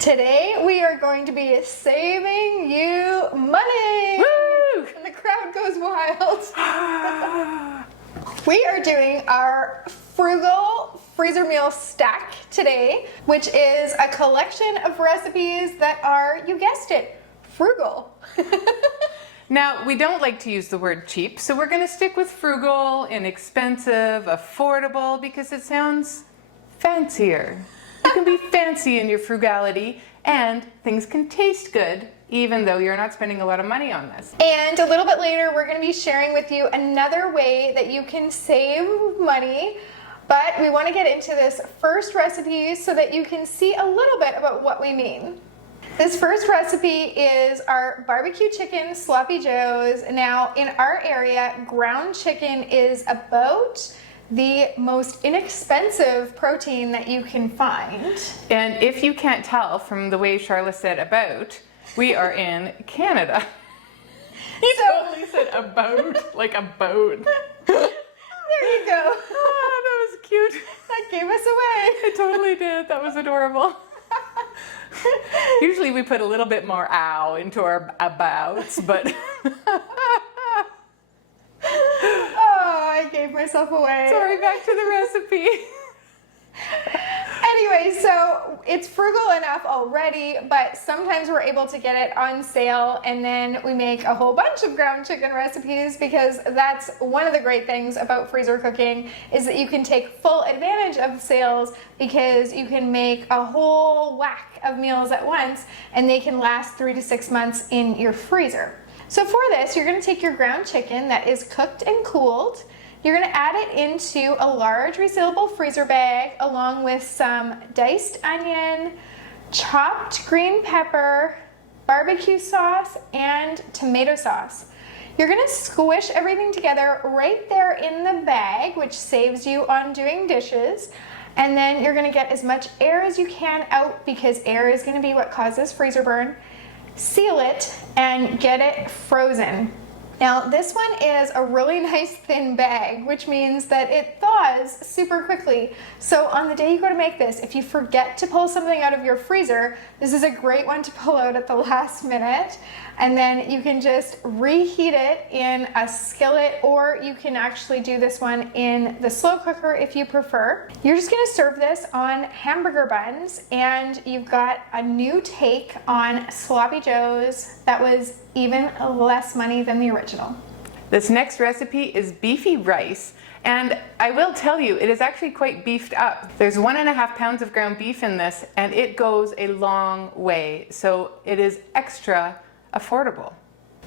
Today we are going to be saving you money! Woo! And the crowd goes wild. We are doing our Frugal freezer meal stack today, which is a collection of recipes that are, you guessed it, frugal. Now, we don't like to use the word cheap, so we're going to stick with frugal, inexpensive, affordable, because it sounds fancier. You can be fancy in your frugality, and things can taste good, even though you're not spending a lot of money on this. And a little bit later, we're going to be sharing with you another way that you can save money. But we want to get into this first recipe so that you can see a little bit about what we mean. This first recipe is our barbecue chicken sloppy joes. Now, in our area, ground chicken is about the most inexpensive protein that you can find. And if you can't tell from the way Charlotte said about, we are in Canada. He totally said about, like a boat. There you go. Oh, that was cute. That gave us away. It totally did. That was adorable. Usually we put a little bit more ow into our abouts, but I gave myself away. sorry, back to the recipe. Anyway, so it's frugal enough already, but sometimes we're able to get it on sale, and then we make a whole bunch of ground chicken recipes, because that's one of the great things about freezer cooking, is that you can take full advantage of sales, because you can make a whole whack of meals at once, and they can last 3 to 6 months in your freezer. So for this, you're going to take your ground chicken that is cooked and cooled. You're going to add it into a large resealable freezer bag along with some diced onion, chopped green pepper, barbecue sauce, and tomato sauce. You're going to squish everything together right there in the bag, which saves you on doing dishes. And then you're going to get as much air as you can out, because air is going to be what causes freezer burn. Seal it and get it frozen. Now, this one is a really nice thin bag, which means that it thaws super quickly. So on the day you go to make this, if you forget to pull something out of your freezer, this is a great one to pull out at the last minute. And then you can just reheat it in a skillet, or you can actually do this one in the slow cooker if you prefer. You're just gonna serve this on hamburger buns, and you've got a new take on sloppy joes that was even less money than the original. This next recipe is beefy rice, and I will tell you, it is actually quite beefed up. There's 1.5 pounds of ground beef in this, and it goes a long way, so it is extra affordable.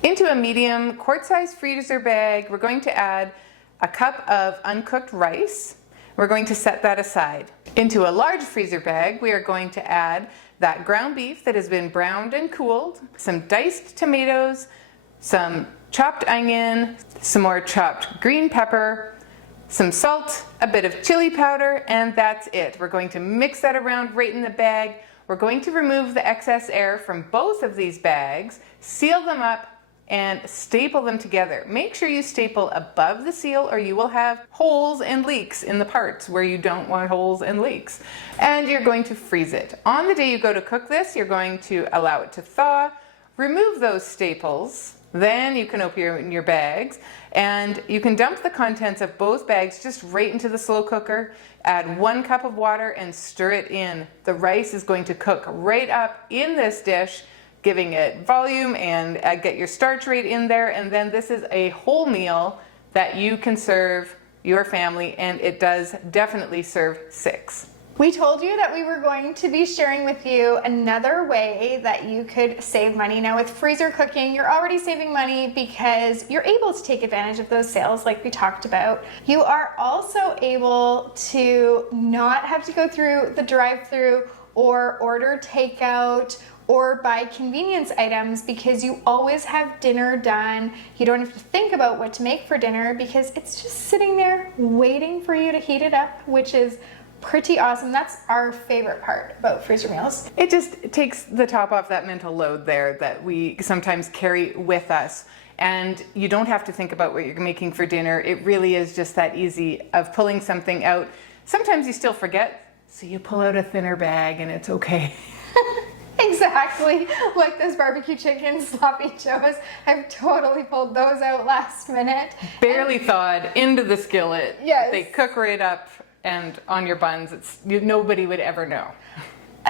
Into a medium quart-sized freezer bag, we're going to add a cup of uncooked rice. We're going to set that aside. Into a large freezer bag, we are going to add that ground beef that has been browned and cooled, some diced tomatoes, some chopped onion, some more chopped green pepper, some salt, a bit of chili powder, and that's it. We're going to mix that around right in the bag. We're going to remove the excess air from both of these bags, seal them up, and staple them together. Make sure you staple above the seal, or you will have holes and leaks in the parts where you don't want holes and leaks. And you're going to freeze it. On the day you go to cook this, you're going to allow it to thaw, remove those staples, then you can open your bags, and you can dump the contents of both bags just right into the slow cooker. Add 1 cup of water and stir it in. The rice is going to cook right up in this dish, giving it volume, and get your starch rate in there. And then this is a whole meal that you can serve your family, and it does definitely serve 6. We told you that we were going to be sharing with you another way that you could save money. Now, with freezer cooking, you're already saving money because you're able to take advantage of those sales like we talked about. You are also able to not have to go through the drive-through or order takeout or buy convenience items, because you always have dinner done. You don't have to think about what to make for dinner, because it's just sitting there waiting for you to heat it up, which is pretty awesome. That's our favorite part about freezer meals. It just takes the top off that mental load there that we sometimes carry with us. And you don't have to think about what you're making for dinner. It really is just that easy of pulling something out. Sometimes you still forget, so you pull out a thinner bag and it's okay. exactly like those barbecue chicken sloppy joes. I've totally pulled those out last minute. Barely thawed into the skillet. Yes. They cook right up and on your buns. Nobody would ever know.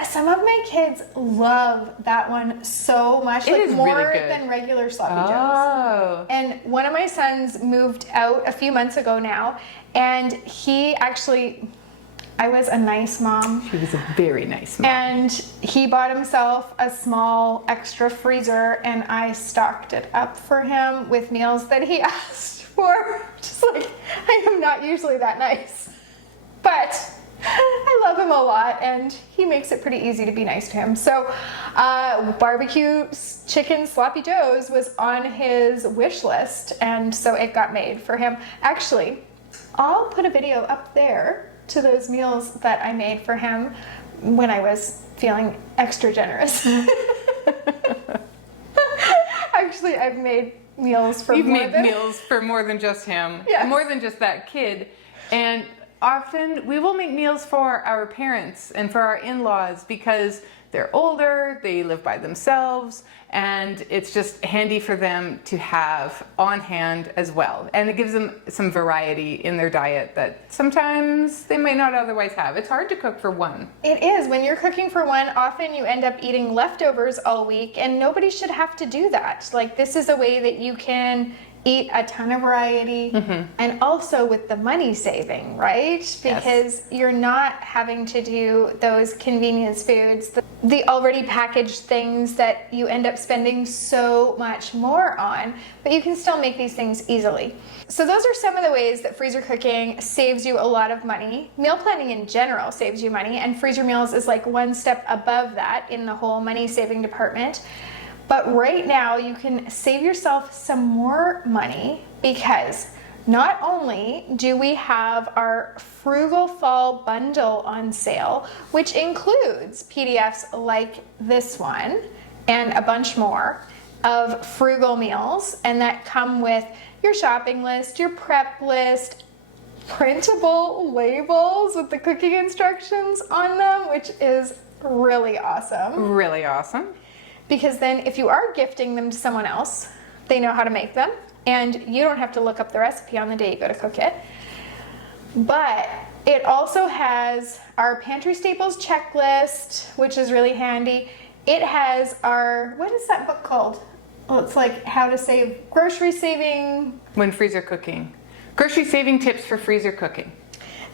Some of my kids love that one so much, It like is more really good. than regular sloppy joes. Oh. And one of my sons moved out a few months ago now, and he actually, I was a nice mom. She was a very nice mom. And he bought himself a small extra freezer, and I stocked it up for him with meals that he asked for. Just like, I am not usually that nice. But I love him a lot, and he makes it pretty easy to be nice to him. So barbecue chicken sloppy joes was on his wish list, and so it got made for him. Actually, I'll put a video up there to those meals that I made for him when I was feeling extra generous. Actually, I've made meals for You've more made than meals for more than just him, Yes. more than just that kid. And often we will make meals for our parents and for our in-laws because they're older, they live by themselves, and it's just handy for them to have on hand as well. And it gives them some variety in their diet that sometimes they might not otherwise have. It's hard to cook for one. It is. When you're cooking for one, often you end up eating leftovers all week, and nobody should have to do that. Like, this is a way that you can eat a ton of variety, and also with the money saving, right? Because you're not having to do those convenience foods, the already packaged things that you end up spending so much more on, but you can still make these things easily. So those are some of the ways that freezer cooking saves you a lot of money. Meal planning in general saves you money, and freezer meals is like one step above that in the whole money saving department. But right now you can save yourself some more money because not only do we have our Frugal Fall Bundle on sale, which includes PDFs like this one and a bunch more of frugal meals, and that come with your shopping list, your prep list, printable labels with the cooking instructions on them, which is really awesome. Really awesome. Because then if you are gifting them to someone else, they know how to make them, and you don't have to look up the recipe on the day you go to cook it. But it also has our pantry staples checklist, which is really handy. It has our, what is that book called? Oh, it's like how to save, grocery saving. When freezer cooking. Grocery saving tips for freezer cooking.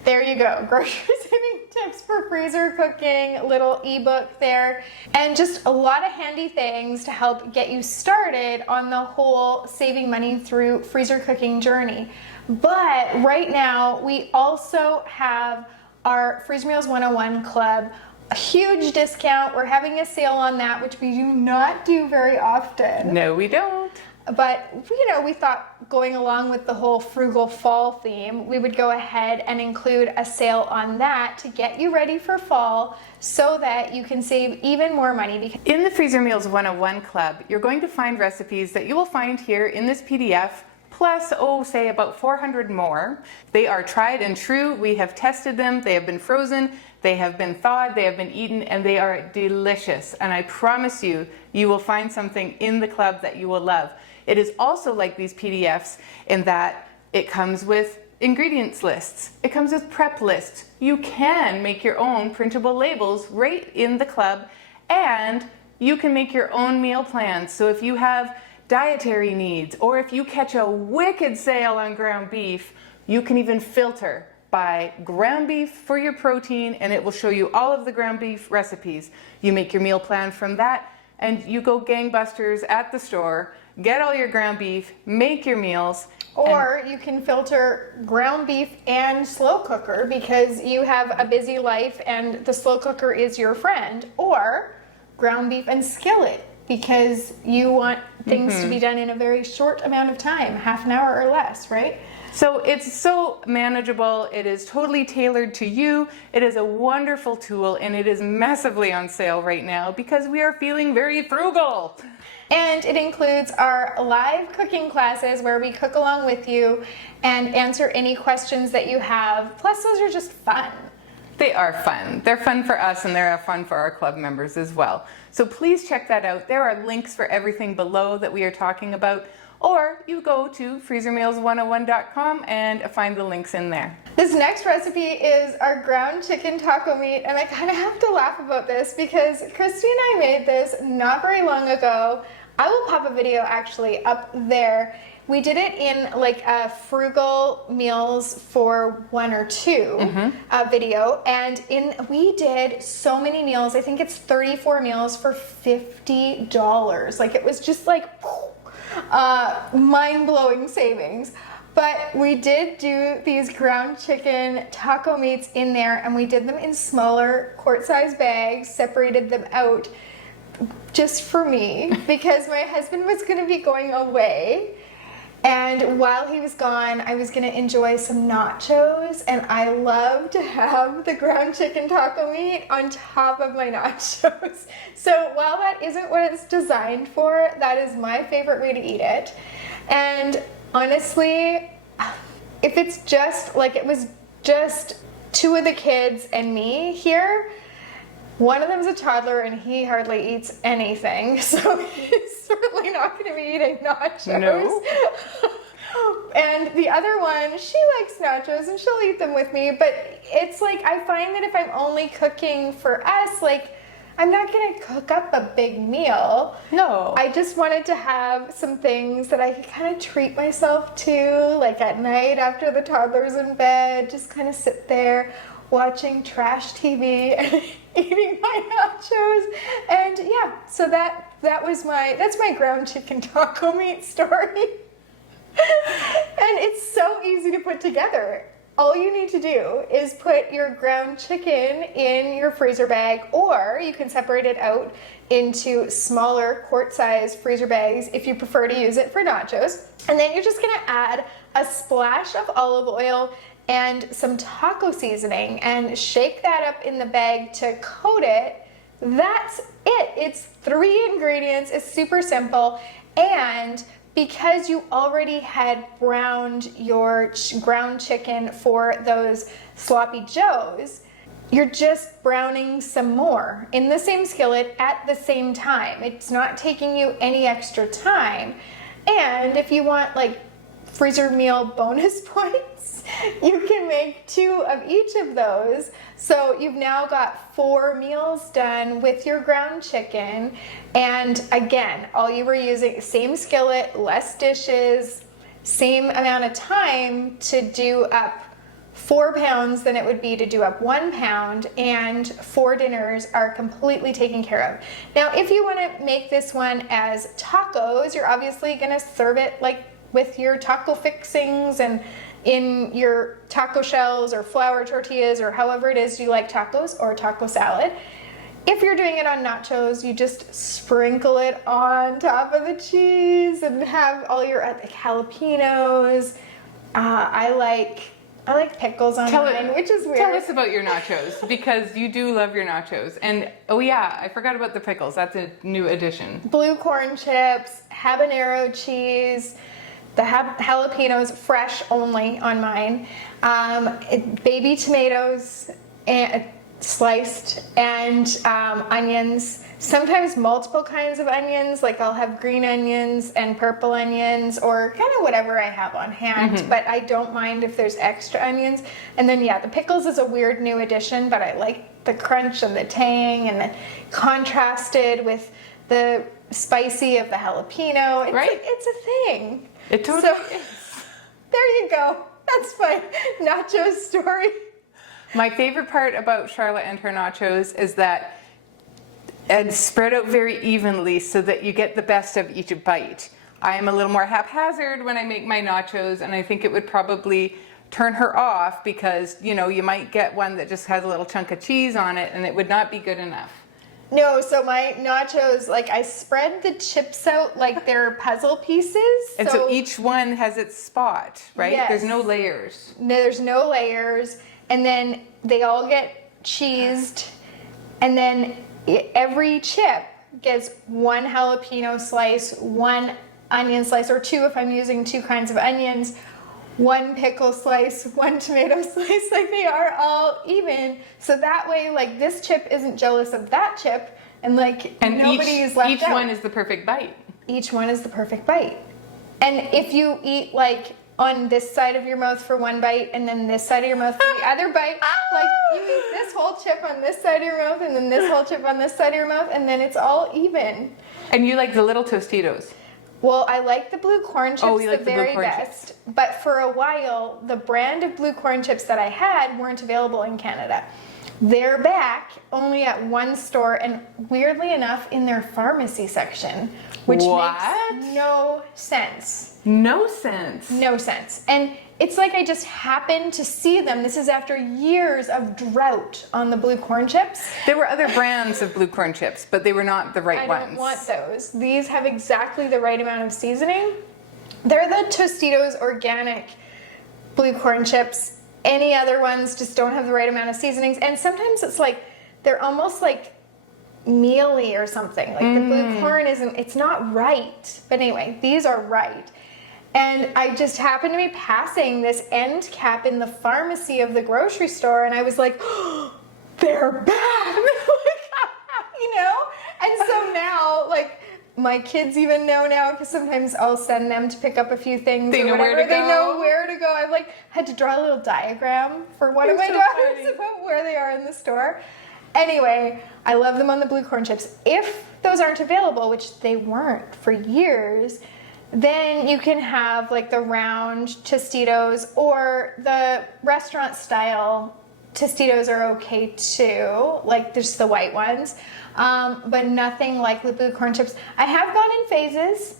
There you go, grocery saving tips for freezer cooking, little ebook there, and just a lot of handy things to help get you started on the whole saving money through freezer cooking journey. But right now, we also have our Freezer Meals 101 Club, a huge discount. We're having a sale on that, which we do not do very often. No, we don't. But, you know, we thought going along with the whole frugal fall theme, we would go ahead and include a sale on that to get you ready for fall so that you can save even more money. In the Freezer Meals 101 Club, you're going to find recipes that you will find here in this PDF, plus, say about 400 more. They are tried and true. We have tested them. They have been frozen. They have been thawed. They have been eaten, and they are delicious. And I promise you, you will find something in the club that you will love. It is also like these PDFs in that it comes with ingredients lists. It comes with prep lists. You can make your own printable labels right in the club, and you can make your own meal plans. So if you have dietary needs, or if you catch a wicked sale on ground beef, you can even filter by ground beef for your protein, and it will show you all of the ground beef recipes. You make your meal plan from that, and you go gangbusters at the store, get all your ground beef, make your meals. Or you can filter ground beef and slow cooker because you have a busy life and the slow cooker is your friend. Or ground beef and skillet because you want things to be done in a very short amount of time, half an hour or less, right? So it's so manageable. It is totally tailored to you. It is a wonderful tool, and it is massively on sale right now because we are feeling very frugal. And it includes our live cooking classes where we cook along with you and answer any questions that you have. Plus, those are just fun. They are fun. They're fun for us and they're fun for our club members as well. So please check that out. There are links for everything below that we are talking about, or you go to freezermeals101.com and find the links in there. This next recipe is our ground chicken taco meat, and I kind of have to laugh about this because Christy and I made this not very long ago. I will pop a video actually up there. We did it in like a Frugal meals for 1 or 2 video, and we did so many meals. I think it's 34 meals for $50. Like it was just like mind-blowing savings. But we did do these ground chicken taco meats in there, and we did them in smaller quart-size bags, separated them out just for me because my husband was going to be going away. And while he was gone, I was going to enjoy some nachos, and I love to have the ground chicken taco meat on top of my nachos. So while that isn't what it's designed for, that is my favorite way to eat it. And honestly, if it's just like it was just 2 of the kids and me here, one of them's a toddler and he hardly eats anything, so he's certainly not going to be eating nachos. No. And the other one, she likes nachos and she'll eat them with me, but it's like I find that if I'm only cooking for us, like I'm not going to cook up a big meal. No. I just wanted to have some things that I could kind of treat myself to, like at night after the toddler's in bed, just kind of sit there watching trash TV and eating my nachos. And yeah, so that's my ground chicken taco meat story. And it's so easy to put together. All you need to do is put your ground chicken in your freezer bag, or you can separate it out into smaller quart-size freezer bags if you prefer to use it for nachos. And then you're just gonna add a splash of olive oil and some taco seasoning and shake that up in the bag to coat it. That's it. It's 3 ingredients. It's super simple. And because you already had browned your ground chicken for those sloppy joes, you're just browning some more in the same skillet at the same time. It's not taking you any extra time. And if you want like freezer meal bonus points, you can make 2 of each of those. So you've now got 4 meals done with your ground chicken. And again, all you were using, same skillet, less dishes, same amount of time to do up 4 pounds than it would be to do up 1 pound, and 4 dinners are completely taken care of. Now, if you want to make this one as tacos, you're obviously going to serve it like with your taco fixings and in your taco shells or flour tortillas or however it is you like tacos, or taco salad. If you're doing it on nachos, you just sprinkle it on top of the cheese and have all your jalapenos. I like pickles on mine, which is weird. Tell us about your nachos, because you do love your nachos. And oh yeah, I forgot about the pickles. That's a new addition. Blue corn chips, habanero cheese, the jalapenos fresh only on mine, baby tomatoes and sliced, and onions, sometimes multiple kinds of onions, like I'll have green onions and purple onions, or kind of whatever I have on hand, but I don't mind if there's extra onions. And then yeah, the pickles is a weird new addition, but I like the crunch and the tang and the contrasted with the spicy of the jalapeno. It's right? It's a thing. It totally is. There you go. That's my nacho story. My favorite part about Charlotte and her nachos is that it's spread out very evenly so that you get the best of each bite. I am a little more haphazard when I make my nachos, and I think it would probably turn her off because, you know, you might get one that just has a little chunk of cheese on it and it would not be good enough. No, so my nachos, like I spread the chips out like they're puzzle pieces. And so each one has its spot, right? Yes. There's no layers. No, there's no layers. And then they all get cheesed. And then every chip gets 1 jalapeno slice, 1 onion slice, or 2 if I'm using 2 kinds of onions, one pickle slice, one tomato slice, like they are all even. So that way, like this chip isn't jealous of that chip, and like And nobody is left each out. one is the perfect bite. Each one is the perfect bite. And if you eat like on this side of your mouth for one bite and then this side of your mouth for the other bite, like you eat this whole chip on this side of your mouth and then this whole chip on this side of your mouth, and then it's all even. And you like the little Tostitos. Well, I like the blue corn chips Oh, you like the the blue very corn best. But for a while, the brand of blue corn chips that I had weren't available in Canada. They're back only at one store, and weirdly enough, in their pharmacy section, which What? makes no sense. No sense. No sense. And it's like I just happened to see them. This is after years of drought on the blue corn chips. There were other brands of blue corn chips, but they were not the right I ones. don't want those. These have exactly the right amount of seasoning. They're the Tostitos organic blue corn chips. Any other ones just don't have the right amount of seasonings. And sometimes it's like, they're almost like mealy or something. Like the blue corn it's not right. But anyway, these are right. And I just happened to be passing this end cap in the pharmacy of the grocery store, and I was like, oh, they're back! You know? And so now, like, my kids even know now, because sometimes I'll send them to pick up a few things. They or know where whatever. to They go. know where to go. I've like had to draw a little diagram for one of my You're so daughters funny. about where they are in the store. Anyway, I love them on the blue corn chips. If those aren't available, which they weren't for years, then you can have like the round Tostitos, or the restaurant style Tostitos are okay too, like just the white ones, but nothing like the blue corn chips. I have gone in phases.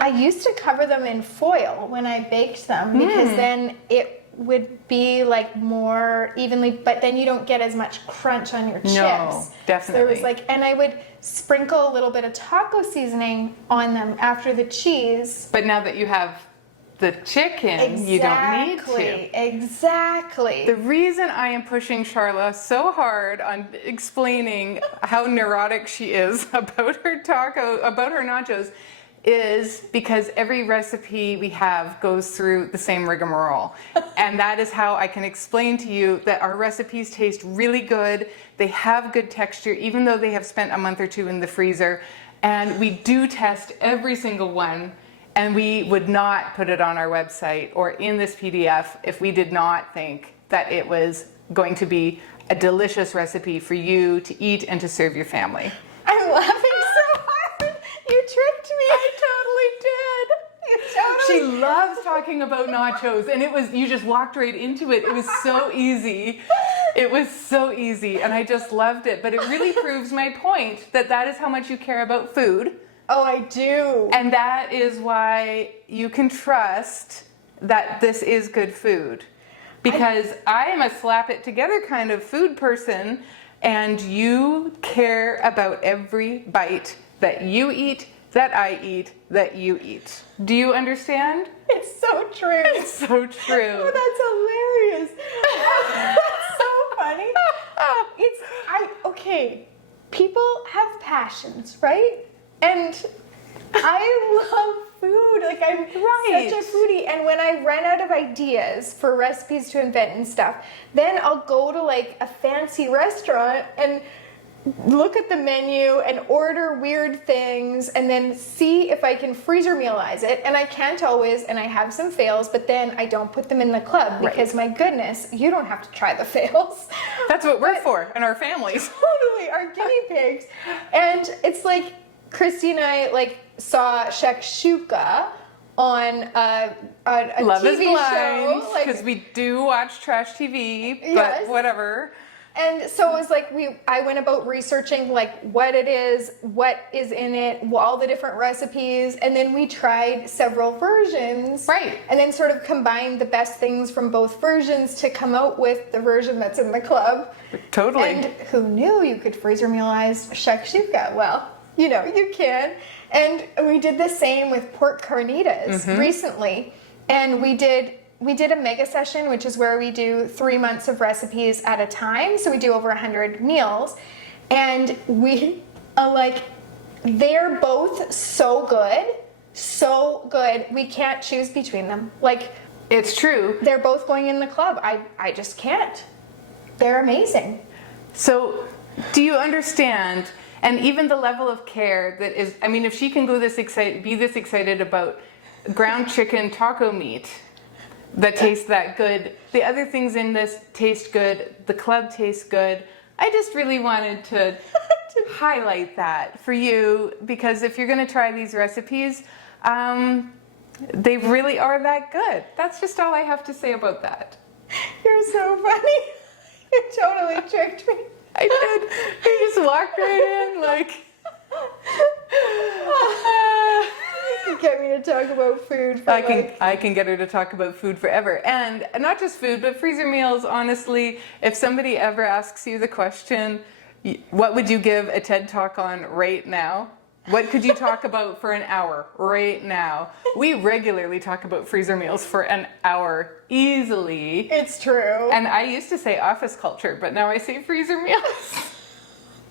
I used to cover them in foil when I baked them, because then it would be like more evenly, but then you don't get as much crunch on your chips. No, definitely. So there was like, and I would sprinkle a little bit of taco seasoning on them after the cheese. But now that you have the chicken, you don't need to. Exactly. The reason I am pushing Charla so hard on explaining how neurotic she is about her nachos, is because every recipe we have goes through the same rigmarole. And that is how I can explain to you that our recipes taste really good. They have good texture, even though they have spent a month or two in the freezer. And we do test every single one. And we would not put it on our website or in this PDF if we did not think that it was going to be a delicious recipe for you to eat and to serve your family. I'm laughing so hard. You tricked me. I totally did. She loves talking about nachos, and you just walked right into it. It was so easy. It was so easy, and I just loved it. But it really proves my point that is how much you care about food. Oh, I do. And that is why you can trust that this is good food. Because I am a slap it together kind of food person, and you care about every bite that you eat, that I eat, that you eat. Do you understand? It's so true. It's so true. Oh, that's hilarious. That's so funny. Okay, people have passions, right? And I love food. Like, I'm Right. such a foodie. And when I run out of ideas for recipes to invent and stuff, then I'll go to like a fancy restaurant and look at the menu and order weird things, and then see if I can freezer mealize it. And I can't always, and I have some fails, but then I don't put them in the club, because my goodness, you don't have to try the fails. That's what we're for, and our families. Totally, our guinea pigs. And it's like, Christy and I like saw Shakshuka on a Love TV is blind, show. Like, because we do watch trash TV, but Yes. whatever. and so it was like I went about researching like what it is, what is in it, all the different recipes, and then we tried several versions. Right. And then sort of combined the best things from both versions to come out with the version that's in the club. Totally. And who knew you could freezer mealize shakshuka? Well, you know, you can. And we did the same with pork carnitas recently. And we did a mega session, which is where we do 3 months of recipes at a time. So we do over 100 meals. And we are like, they're both so good. We can't choose between them. Like, It's true. They're both going in the club. I just can't. They're amazing. So, do you understand? And even the level of care that is, I mean, if she can be this excited about ground chicken taco meat that tastes that good, the other things in this taste good, the club tastes good. I just really wanted to highlight that for you, because if you're going to try these recipes, they really are that good. That's just all I have to say about that. You're so funny. You totally tricked me. I did. You just walked right in like... You can get me to talk about food for I can get her to talk about food forever. And not just food, but freezer meals, honestly. If somebody ever asks you the question, what would you give a TED Talk on right now? What could you talk about for an hour right now? We regularly talk about freezer meals for an hour easily. It's true. And I used to say office culture, but now I say freezer meals.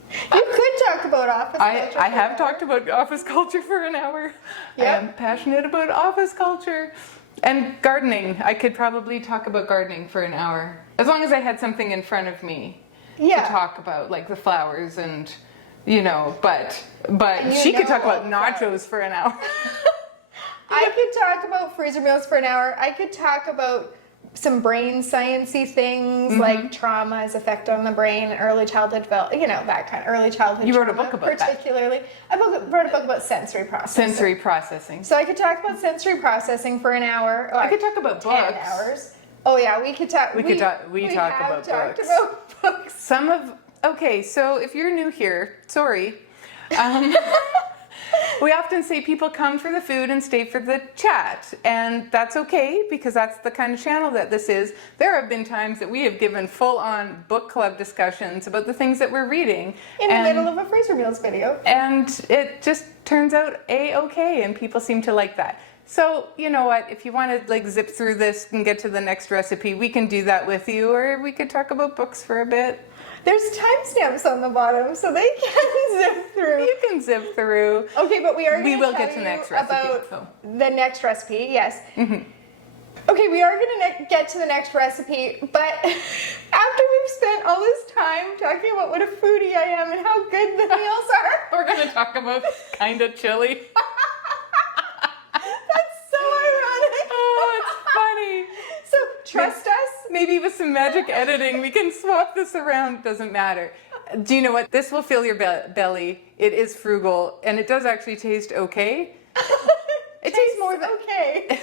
You could talk about office culture. I have talked about office culture for an hour. Yep. I am passionate about office culture. And gardening. I could probably talk about gardening for an hour. As long as I had something in front of me to talk about, like the flowers and, but she could talk about nachos for an hour. I could talk about freezer meals for an hour. I could talk about some brain sciencey things like trauma's effect on the brain, early childhood development, that kind of early childhood. You wrote a book about that. Particularly, I wrote a book about sensory processing. Sensory processing. So I could talk about sensory processing for an hour. I could talk about 10 books. hours. Oh yeah, we could talk. We talk about books. Okay, so if you're new here, sorry. We often say people come for the food and stay for the chat, and that's okay because that's the kind of channel that this is. There have been times that we have given full-on book club discussions about the things that we're reading. In the middle of a freezer meals video. And it just turns out A-okay, and people seem to like that. So, you know what, if you want to zip through this and get to the next recipe, we can do that with you, or we could talk about books for a bit. There's timestamps on the bottom, so they can zip through. You can zip through. Okay, but we will get to the next recipe. About the next recipe, yes. Mm-hmm. Okay, we are going to get to the next recipe, but after we've spent all this time talking about what a foodie I am and how good the meals are, we're going to talk about kinda chili. That's so ironic. Oh, it's funny. So trust us. Maybe with some magic editing, we can swap this around. Doesn't matter. Do you know what? This will fill your belly. It is frugal, and it does actually taste okay. It tastes more than okay.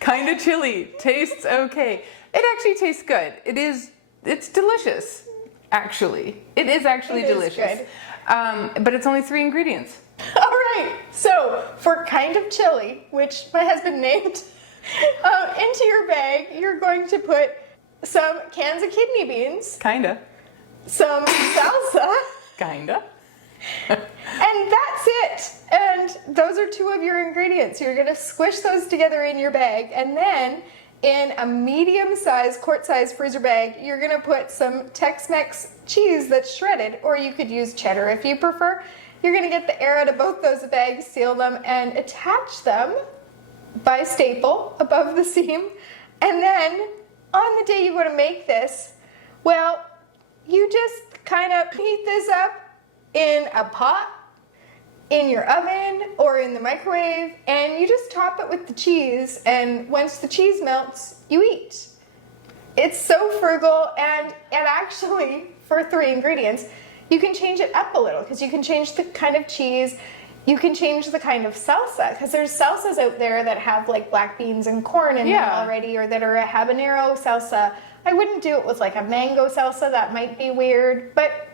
Kinda chili. Tastes okay. It actually tastes good. It's delicious. Actually, it is actually delicious. Good. But it's only 3 ingredients. All right. So for kind of chili, which my husband named. Into your bag, you're going to put some cans of kidney beans. Kinda. Some salsa. Kinda. And that's it. And those are 2 of your ingredients. You're going to squish those together in your bag. And then in a medium-sized, quart-sized freezer bag, you're going to put some Tex-Mex cheese that's shredded. Or you could use cheddar if you prefer. You're going to get the air out of both those bags, seal them, and attach them by staple above the seam. And then on the day you want to make this, well, you just kind of heat this up in a pot, in your oven, or in the microwave, and you just top it with the cheese, and once the cheese melts, you eat. It's so frugal, and actually, for 3 ingredients, you can change it up a little, because you can change the kind of cheese. You can change the kind of salsa, because there's salsas out there that have black beans and corn in them already, or that are a habanero salsa. I wouldn't do it with a mango salsa. That might be weird, but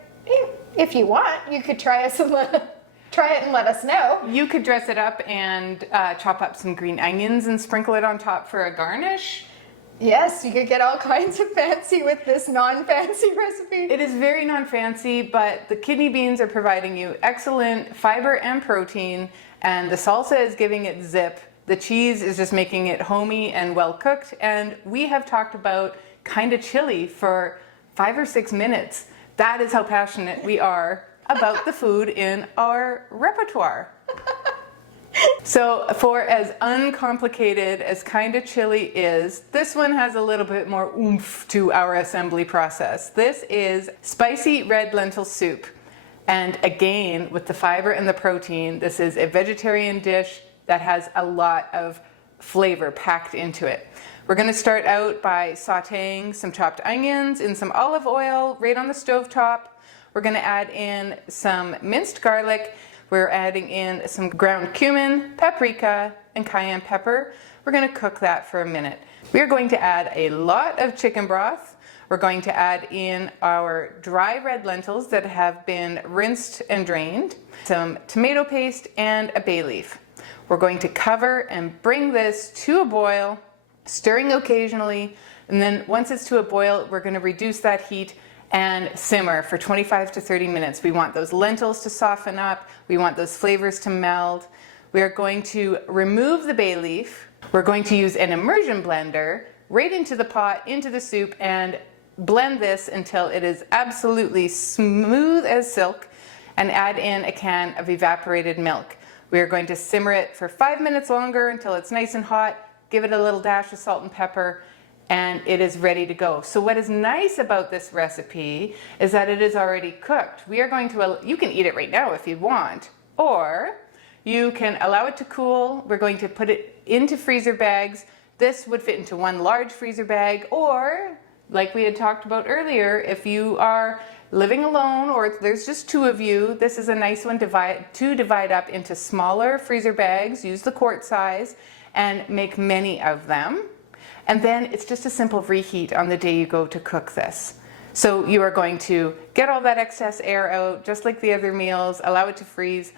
if you want, you could try it and let us know. You could dress it up and chop up some green onions and sprinkle it on top for a garnish. Yes, you could get all kinds of fancy with this non-fancy recipe. It is very non-fancy, but the kidney beans are providing you excellent fiber and protein, and the salsa is giving it zip. The cheese is just making it homey and well cooked, and we have talked about kinda chili for 5 or 6 minutes. That is how passionate we are about the food in our repertoire. So for as uncomplicated as kind of chili is, this one has a little bit more oomph to our assembly process. This is spicy red lentil soup. And again, with the fiber and the protein, this is a vegetarian dish that has a lot of flavor packed into it. We're going to start out by sauteing some chopped onions in some olive oil right on the stove top. We're going to add in some minced garlic. We're adding in some ground cumin, paprika, and cayenne pepper. We're going to cook that for a minute. We're going to add a lot of chicken broth. We're going to add in our dry red lentils that have been rinsed and drained, some tomato paste, and a bay leaf. We're going to cover and bring this to a boil, stirring occasionally, and then once it's to a boil, we're going to reduce that heat and simmer for 25 to 30 minutes. We want those lentils to soften up. We want those flavors to meld. We are going to remove the bay leaf. We're going to use an immersion blender right into the pot, into the soup, and blend this until it is absolutely smooth as silk, and add in a can of evaporated milk. We are going to simmer it for 5 minutes longer until it's nice and hot. Give it a little dash of salt and pepper, and it is ready to go. So what is nice about this recipe is that it is already cooked. We are going to, you can eat it right now if you want, or you can allow it to cool. We're going to put it into freezer bags. This would fit into one large freezer bag, or like we had talked about earlier, if you are living alone or there's just two of you, this is a nice one to divide up into smaller freezer bags. Use the quart size and make many of them. And then it's just a simple reheat on the day you go to cook this. So you are going to get all that excess air out, just like the other meals, allow it to freeze.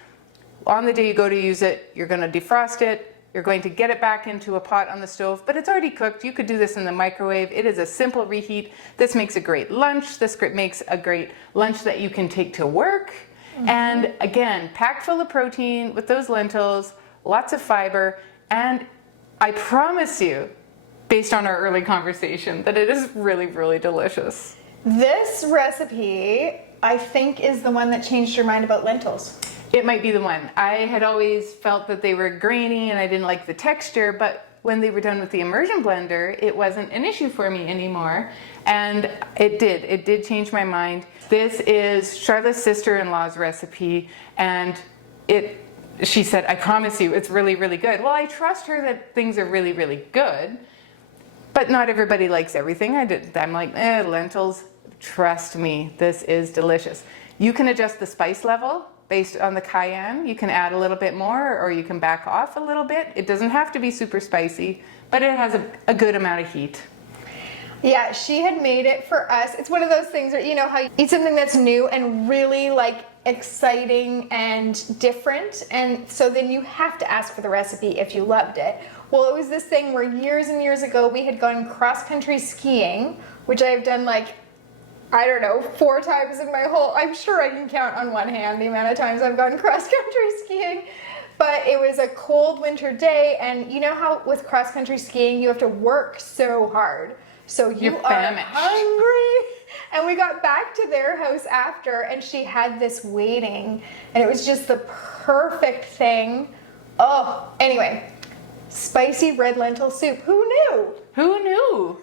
On the day you go to use it, you're going to defrost it. You're going to get it back into a pot on the stove, but it's already cooked. You could do this in the microwave. It is a simple reheat. This makes a great lunch. This makes a great lunch that you can take to work. Mm-hmm. And again, packed full of protein with those lentils, lots of fiber, and I promise you, based on our early conversation, that it is really, really delicious. This recipe, I think, is the one that changed your mind about lentils. It might be the one. I had always felt that they were grainy and I didn't like the texture, but when they were done with the immersion blender, it wasn't an issue for me anymore. And it did change my mind. This is Charlotte's sister-in-law's recipe, and she said, I promise you, it's really, really good. Well, I trust her that things are really, really good. But not everybody likes everything. I'm like, lentils, trust me, this is delicious. You can adjust the spice level based on the cayenne. You can add a little bit more, or you can back off a little bit. It doesn't have to be super spicy, but it has a good amount of heat. Yeah, she had made it for us. It's one of those things where, you know, how you eat something that's new and really like exciting and different, and so then you have to ask for the recipe if you loved it. Well, it was this thing where years and years ago we had gone cross-country skiing, which I've done like, I don't know, 4 times in my whole, I'm sure I can count on one hand the amount of times I've gone cross-country skiing. But it was a cold winter day, and you know how with cross-country skiing you have to work so hard. So you are hungry. And we got back to their house after, and she had this waiting, and it was just the perfect thing. Oh, anyway, spicy red lentil soup. Who knew? Who knew?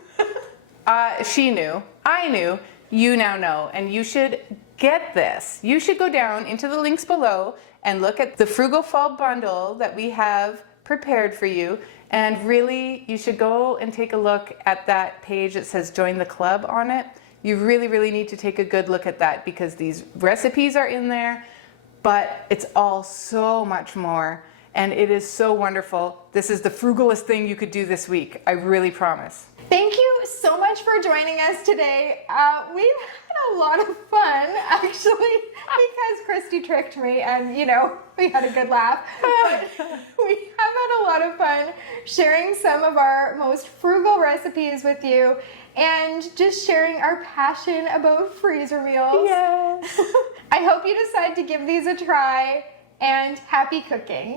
She knew. I knew. You now know. And you should get this. You should go down into the links below and look at the Frugal Fall bundle that we have prepared for you. And really, you should go and take a look at that page that says Join the Club on it. You really, really need to take a good look at that, because these recipes are in there, but it's all so much more. And it is so wonderful. This is the frugalest thing you could do this week. I really promise. Thank you so much for joining us today. We've had a lot of fun, actually, because Christy tricked me and, you know, we had a good laugh. But we have had a lot of fun sharing some of our most frugal recipes with you and just sharing our passion about freezer meals. Yes. I hope you decide to give these a try, and happy cooking.